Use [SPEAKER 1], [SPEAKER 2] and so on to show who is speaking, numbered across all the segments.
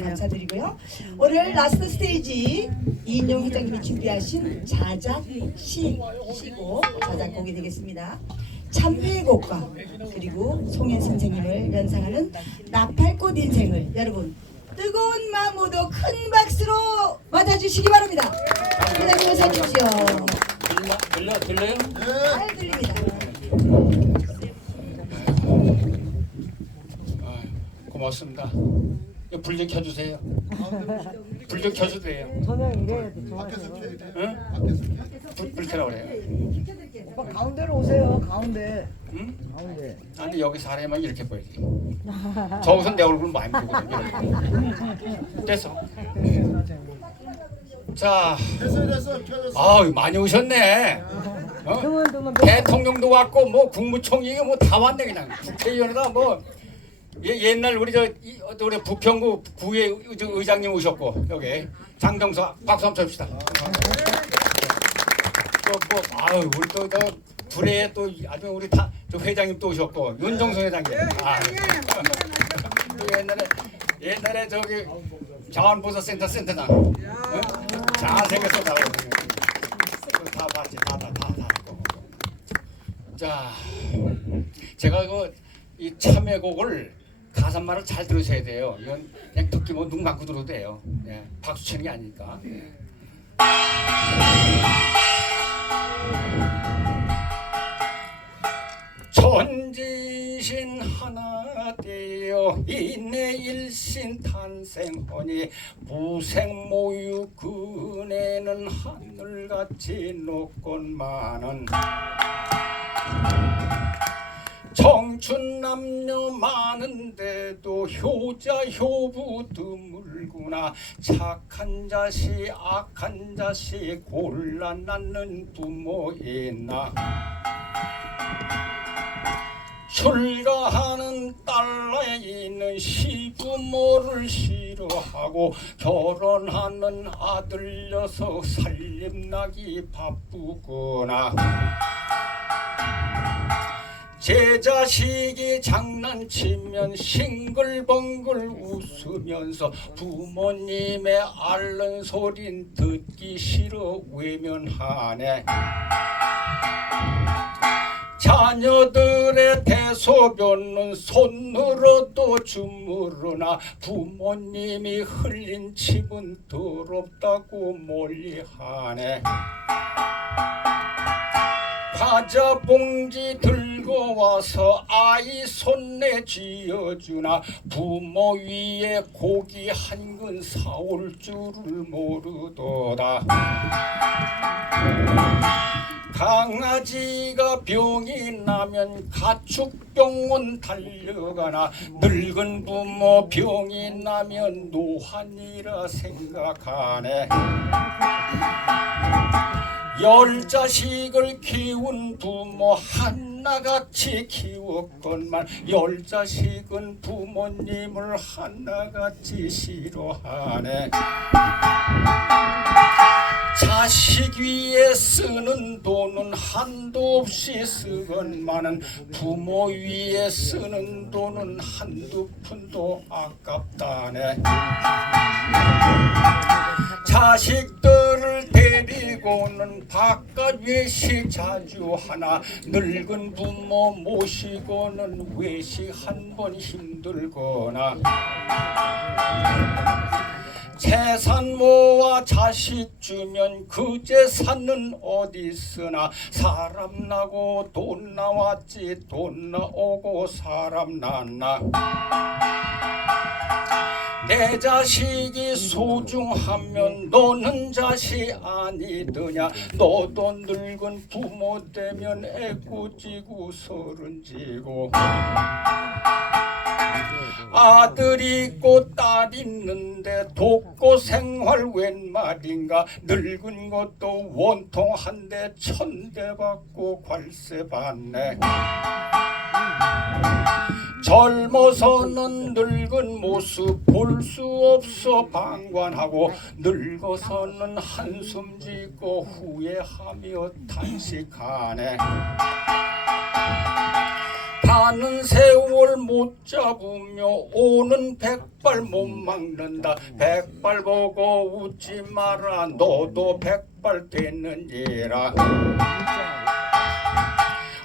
[SPEAKER 1] 감사드리고요. 오늘 라스트 스테이지 이인용 회장님이 준비하신 자작 시 시고 자작곡이 되겠습니다. 참회곡과 그리고 송혜 선생님을 연상하는 나팔꽃 인생을 여러분 뜨거운 마음으로 큰 박수로 맞아주시기 바랍니다. 회장님 어서 오십시오.
[SPEAKER 2] 들려 들려 들려요?
[SPEAKER 1] 잘 들립니다.
[SPEAKER 2] 아, 고맙습니다. 불 좀 켜주세요. 불 좀 켜줘도 돼요.
[SPEAKER 3] 저녁 이래야지 좋아서.
[SPEAKER 2] 응? 불, 불 켜라 그래요.
[SPEAKER 3] 오빠 가운데로 오세요. 가운데.
[SPEAKER 2] 응?
[SPEAKER 3] 가운데.
[SPEAKER 2] 아니 여기 사람만 이렇게 보이지. 저기서 내 얼굴 많이 보거든요. 됐어. 자,
[SPEAKER 4] 됐어 됐어 켜졌어
[SPEAKER 2] 아 많이 오셨네. 어?
[SPEAKER 3] 드문 드문
[SPEAKER 2] 대통령도 왔고 뭐 국무총리가 뭐다 왔네 그냥 국회의원이다 뭐 예, 옛날 우리 저 이, 어, 우리 부평구 구의 의- 저 의장님 오셨고 여기 장정서 박수 한번 칩시다. 또뭐 아유 우리 또저 불에 또 아주 우리 다 저 회장님 또 오셨고 윤정수 회장님. 아, 또 옛날에 옛날에 저기 자원보사센터 센터장 어? 잘생겼어 다. 다 봤지 다다다 다. 자, 제가 그 이 참여곡을 가사말을 잘 들으셔야 돼요. 이건 그냥 듣기 뭐 눈 감고 들어도 돼요. 예, 박수 치는 게 아니니까. 전지신 하나 되어 인내 일신 탄생하니 무생 모유 그네는 하늘같이 높건만은 청춘 남녀 많은데도 효자 효부 드물구나 착한 자식 악한 자식 골라 낳는 부모이나. 출가하는 딸아이는 시부모를 싫어하고 결혼하는 아들 녀석 살림나기 바쁘구나 제 자식이 장난치면 싱글벙글 웃으면서 부모님의 앓는 소린 듣기 싫어 외면하네. 자녀들의 대소변은 손으로 또 주무르나 부모님이 흘린 침은 더럽다고 멀리하네. 과자 봉지 들 고 와서 아이 손에 쥐어주나 부모 위에 고기 한 근 사올 줄을 모르도다 강아지가 병이 나면 가축병원 달려가나 늙은 부모 병이 나면 노환이라 생각하네. 열 자식을 키운 부모 하나같이 키웠건만 열 자식은 부모님을 하나같이 싫어하네. 자식 위에 쓰는 돈은 한도 없이 쓰건만은 부모 위에 쓰는 돈은 한두 푼도 아깝다네. 자식들 을 데리고는 바깥 외식 자주 하나 늙은 부모 모시고는 외식 한번 힘들거나 재산 모아 자식 주면 그 재산은 어디 쓰나 사람 나고 돈 나왔지 돈 나오고 사람 났나 내 자식이 소중하면 너는 자식 아니더냐? 너도 늙은 부모 되면 애꿎지고 서른지고. 아들 있고 딸 있는데 돕고 생활 웬 말인가? 늙은 것도 원통 한대 천대 받고 관세 받네 젊어서는 늙은 모습 볼 수 없어 방관하고 늙어서는 한숨 짓고 후회하며 탄식하네. 가는 세월 못 잡으며 오는 백발 못 막는다. 백발 보고 웃지 마라. 너도 백발 됐는지라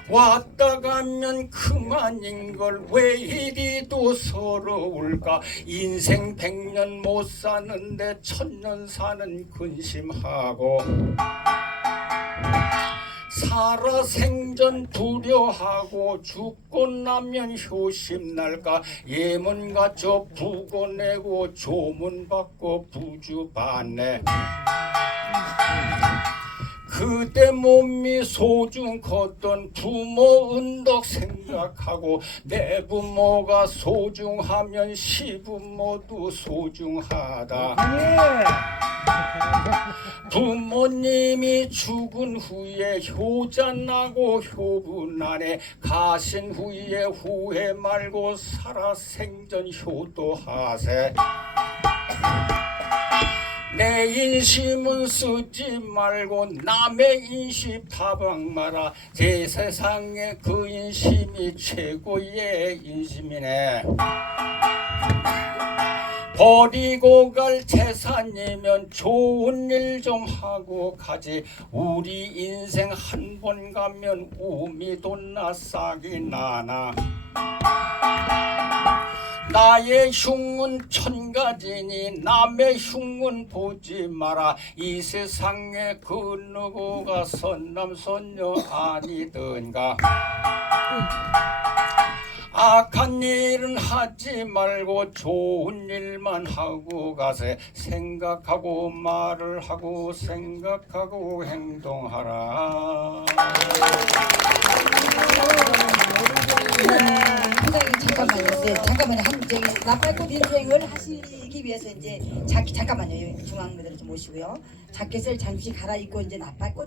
[SPEAKER 2] 왔다 가면 그만인 걸 왜 이리도 서러울까? 인생 백년 못 사는데 천년 사는 근심하고 살아 생전 두려하고 죽고 나면 효심 날까? 예문 갖춰 부고 내고 조문 받고 부주 받네 그때 몸이 소중 컸던 부모 은덕 생각하고 내 부모가 소중하면 시부모도 소중하다.
[SPEAKER 3] 아니
[SPEAKER 2] 부모님이 죽은 후에 효자나고 효분하네 가신 후에 후회 말고 살아 생전 효도하세 내 인심은 쓰지 말고 남의 인심 타방 마라. 제 세상에 그 인심이 최고의 인심이네. 버리고 갈 재산이면 좋은 일 좀 하고 가지. 우리 인생 한 번 가면 우미 돈나 싹이 나나 나의 흉은 천 가지니 남의 흉은 보지 마라. 이 세상에 그 누구가 선남선녀 아니든가. 악한 일은 하지 말고 좋은 일만 하고 가세. 생각하고 말을 하고 생각하고 행동하라
[SPEAKER 1] 나팔꽃 인생을 하시기 위해서 이제 자, 잠깐만요. 중앙 무대로 좀 모시고요. 자켓을 잠시 갈아입고 이제 나팔꽃